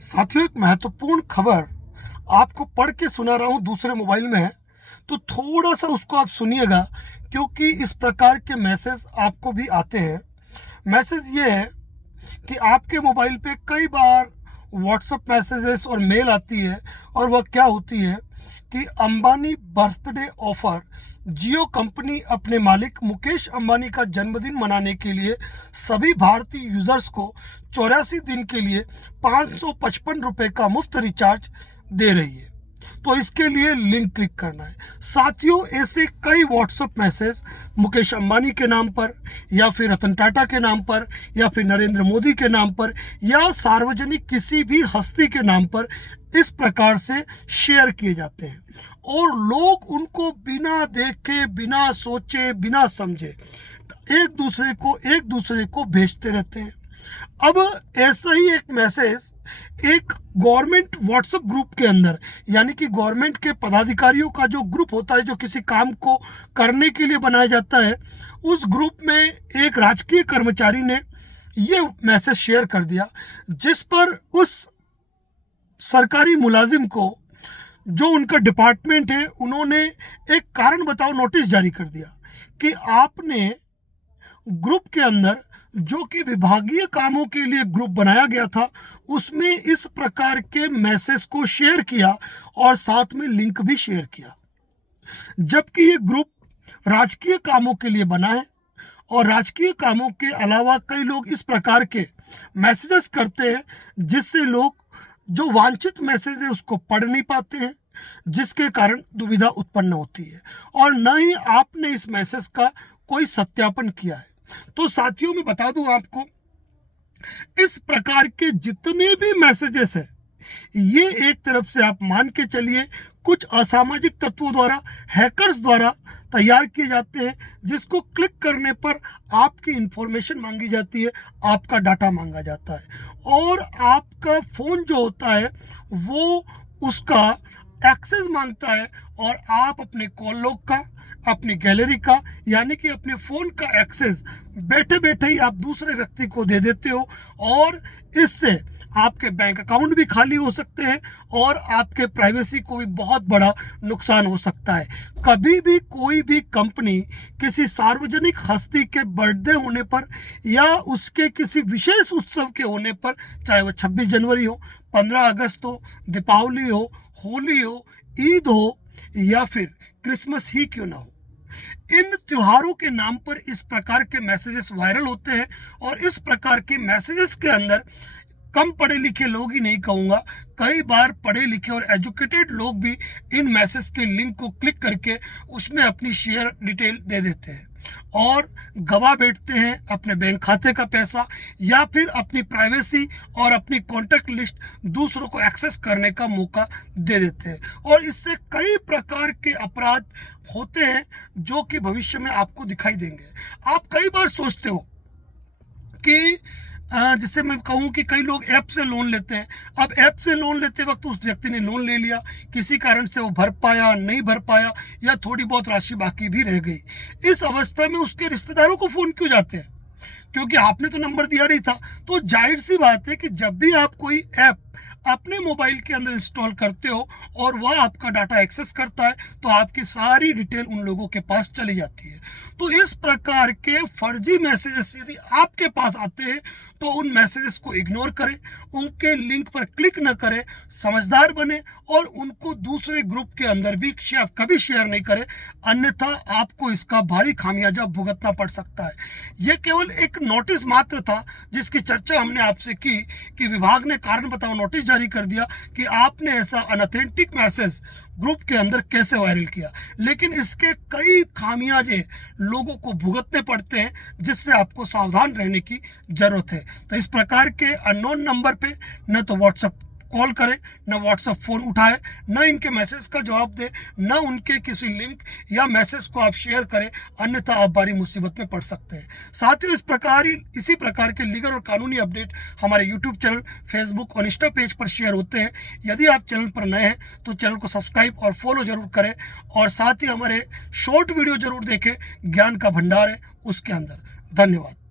साथियों, एक महत्वपूर्ण खबर आपको पढ़ के सुना रहा हूँ, दूसरे मोबाइल में है, तो थोड़ा सा उसको आप सुनिएगा, क्योंकि इस प्रकार के मैसेज आपको भी आते हैं। मैसेज ये है कि आपके मोबाइल पे कई बार व्हाट्सएप मैसेजेस और मेल आती है, और वह क्या होती है कि अंबानी बर्थडे ऑफर। जियो कंपनी अपने मालिक मुकेश अंबानी का जन्मदिन मनाने के लिए सभी भारतीय यूजर्स को 84 दिन के लिए 555 रुपये का मुफ्त रिचार्ज दे रही है। तो इसके लिए लिंक क्लिक करना है। साथियों, ऐसे कई व्हाट्सएप मैसेज मुकेश अंबानी के नाम पर, या फिर रतन टाटा के नाम पर, या फिर नरेंद्र मोदी के नाम पर, या सार्वजनिक किसी भी हस्ती के नाम पर इस प्रकार से शेयर किए जाते हैं, और लोग उनको बिना देखे, बिना सोचे, बिना समझे एक दूसरे को भेजते रहते हैं। अब ऐसा ही एक मैसेज एक गवर्नमेंट व्हाट्सएप ग्रुप के अंदर, यानी कि गवर्नमेंट के पदाधिकारियों का जो ग्रुप होता है, जो किसी काम को करने के लिए बनाया जाता है, उस ग्रुप में एक राजकीय कर्मचारी ने ये मैसेज शेयर कर दिया, जिस पर उस सरकारी मुलाजिम को, जो उनका डिपार्टमेंट है, उन्होंने एक कारण बताओ नोटिस जारी कर दिया कि आपने ग्रुप के अंदर, जो कि विभागीय कामों के लिए ग्रुप बनाया गया था, उसमें इस प्रकार के मैसेज को शेयर किया और साथ में लिंक भी शेयर किया, जबकि ये ग्रुप राजकीय कामों के लिए बना है। और राजकीय कामों के अलावा कई लोग इस प्रकार के मैसेजेस करते हैं, जिससे लोग जो वांछित मैसेज है उसको पढ़ नहीं पाते हैं, जिसके कारण दुविधा उत्पन्न होती है, और न ही आपने इस मैसेज का कोई सत्यापन किया है। तो साथियों, मैं बता दूं आपको, इस प्रकार के जितने भी मैसेजेस हैं, ये एक तरफ से आप मान के चलिए कुछ असामाजिक तत्वों द्वारा, हैकर्स द्वारा तैयार किए जाते हैं, जिसको क्लिक करने पर आपकी इंफॉर्मेशन मांगी जाती है, आपका डाटा मांगा जाता है, और आपका फ़ोन जो होता है वो उसका एक्सेस मांगता है, और आप अपने कॉल लॉग का, अपनी गैलरी का, यानी कि अपने फ़ोन का एक्सेस बैठे बैठे ही आप दूसरे व्यक्ति को दे देते हो, और इससे आपके बैंक अकाउंट भी खाली हो सकते हैं, और आपके प्राइवेसी को भी बहुत बड़ा नुकसान हो सकता है। कभी भी कोई भी कंपनी किसी सार्वजनिक हस्ती के बर्थडे होने पर, या उसके किसी विशेष उत्सव के होने पर, चाहे वो 26 जनवरी हो, 15 अगस्त हो, दीपावली हो, होली हो, ईद हो, या फिर क्रिसमस ही क्यों ना हो, इन त्योहारों के नाम पर इस प्रकार के मैसेजेस वायरल होते हैं। और इस प्रकार के मैसेजेस के अंदर कम पढ़े लिखे लोग ही नहीं कहूँगा, कई बार पढ़े लिखे और एजुकेटेड लोग भी इन मैसेज के लिंक को क्लिक करके उसमें अपनी शेयर डिटेल दे देते हैं, और गवा बैठते हैं अपने बैंक खाते का पैसा, या फिर अपनी प्राइवेसी और अपनी कॉन्टैक्ट लिस्ट दूसरों को एक्सेस करने का मौका दे देते हैं। और इससे कई प्रकार के अपराध होते हैं, जो कि भविष्य में आपको दिखाई देंगे। आप कई बार सोचते हो कि जिससे मैं कहूँ कि कई लोग ऐप से लोन लेते हैं। अब ऐप से लोन लेते वक्त उस व्यक्ति ने लोन ले लिया, किसी कारण से वो भर पाया, नहीं भर पाया, या थोड़ी बहुत राशि बाकी भी रह गई। इस अवस्था में उसके रिश्तेदारों को फ़ोन क्यों जाते हैं? क्योंकि आपने तो नंबर दिया नहीं था। तो जाहिर सी बात है कि जब भी आप कोई ऐप अपने मोबाइल के अंदर इंस्टॉल करते हो और वह आपका डाटा एक्सेस करता है, तो आपकी सारी डिटेल उन लोगों के पास चली जाती है। तो इस प्रकार के फर्जी मैसेजेस यदि आपके पास आते हैं, तो उन मैसेजेस को इग्नोर करें, उनके लिंक पर क्लिक न करें, समझदार बने, और उनको दूसरे ग्रुप के अंदर भी कभी शेयर नहीं करें, अन्यथा आपको इसका भारी खामियाजा भुगतना पड़ सकता है। यह केवल एक नोटिस मात्र था, जिसकी चर्चा हमने आपसे की कि विभाग ने कारण बताओ नोटिस जारी कर दिया कि आपने ऐसा अनऑथेंटिक मैसेज ग्रुप के अंदर कैसे वायरल किया, लेकिन इसके कई खामियाजे लोगों को भुगतने पड़ते हैं, जिससे आपको सावधान रहने की जरूरत है। तो इस प्रकार के अननोन नंबर पे न तो व्हाट्सएप कॉल करे, न व्हाट्सएप फ़ोन उठाए, न इनके मैसेज का जवाब दे, न उनके किसी लिंक या मैसेज को आप शेयर करें, अन्यथा आप भारी मुसीबत में पड़ सकते हैं। साथ ही इसी प्रकार के लीगल और कानूनी अपडेट हमारे यूट्यूब चैनल, फेसबुक और इंस्टा पेज पर शेयर होते हैं। यदि आप चैनल पर नए हैं तो चैनल को सब्सक्राइब और फॉलो जरूर करें, और साथ ही हमारे शॉर्ट वीडियो जरूर देखें, ज्ञान का भंडार है उसके अंदर। धन्यवाद।